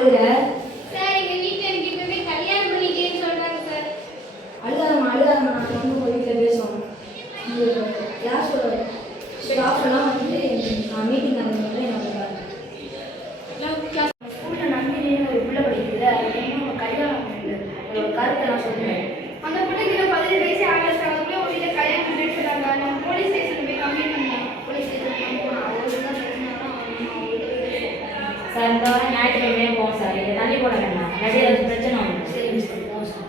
அழுகுற? சார் எங்க வீட்ல எனக்கு இப்பவே கல்யாணம் பண்ணிக்கிறேன்னு சொல்றாங்க சார். அழுகாதம்மா அழுகாதம்மா, நான் வந்து உங்கள் வீட்டில் பேசுவோம். கிளாஸோட ஸ்டாஃப் எல்லாம் வந்து மீட்டிங் நடந்தது என்னோட ஸ்கூலில் நந்தினின்னு ஒரு பிள்ளை படிக்குது. அது வந்து கல்யாணம் பண்ணிட்டு அதோட கருத்தை நான் சொல்லுவேன். அந்த பிள்ளைக்கு 17 வயசு ஆகல சார். அதுக்குள்ளே ஒரு வீட்டில் கல்யாணம் பண்ணிட்டு சொல்றாங்க. நான் போலீஸ் ஸ்டேஷனில் போய் கம்ப்ளைண்ட் பண்ணேன். போலீஸ் ஸ்டேஷன் போனேன். அவருக்கு தான் சார் இந்த வாரம் ஞாயிற்றுக்கிழமையே போவோம் சார். இங்கே தள்ளி போட வேண்டாம், நிறைய பிரச்சனை வரும். சரி சார், போவோம் சார்.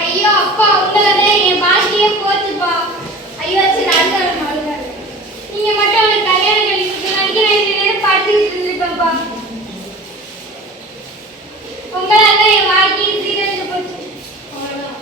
ஐயோ அப்பா, உங்களால என் பாக்கியே போச்சுப்பா. ஐயோ சரி, அடுத்த நீங்க மட்டும் அவனுக்கு கல்யாணம் பண்ணி நடிக்க வேண்டிய பார்த்துக்கிட்டு இருந்திருப்பேன்ப்பா. உங்களால தான் என் வாழ்க்கையை சீரழிஞ்சு போச்சு. அவ்வளோதான்.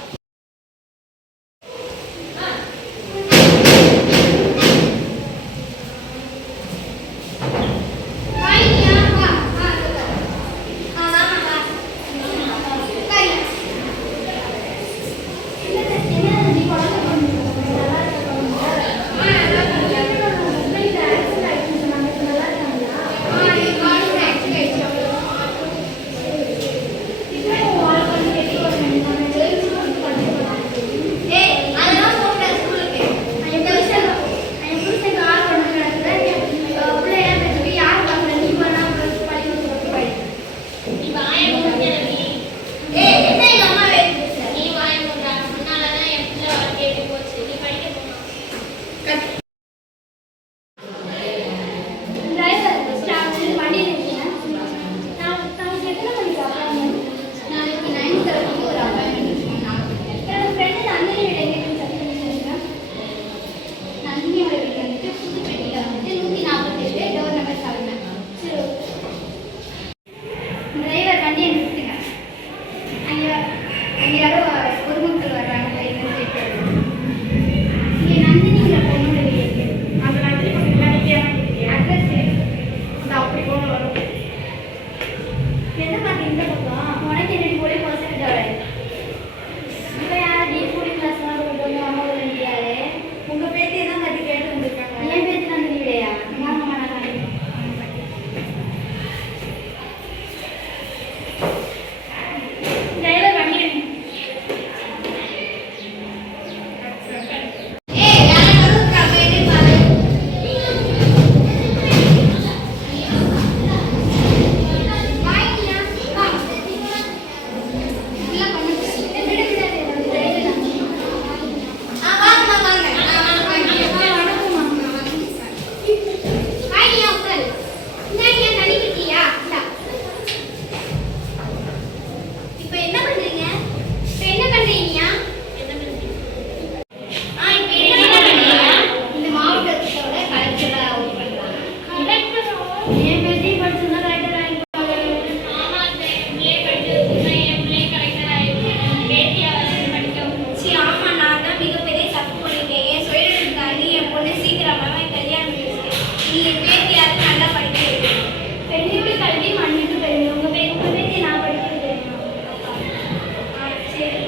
சரி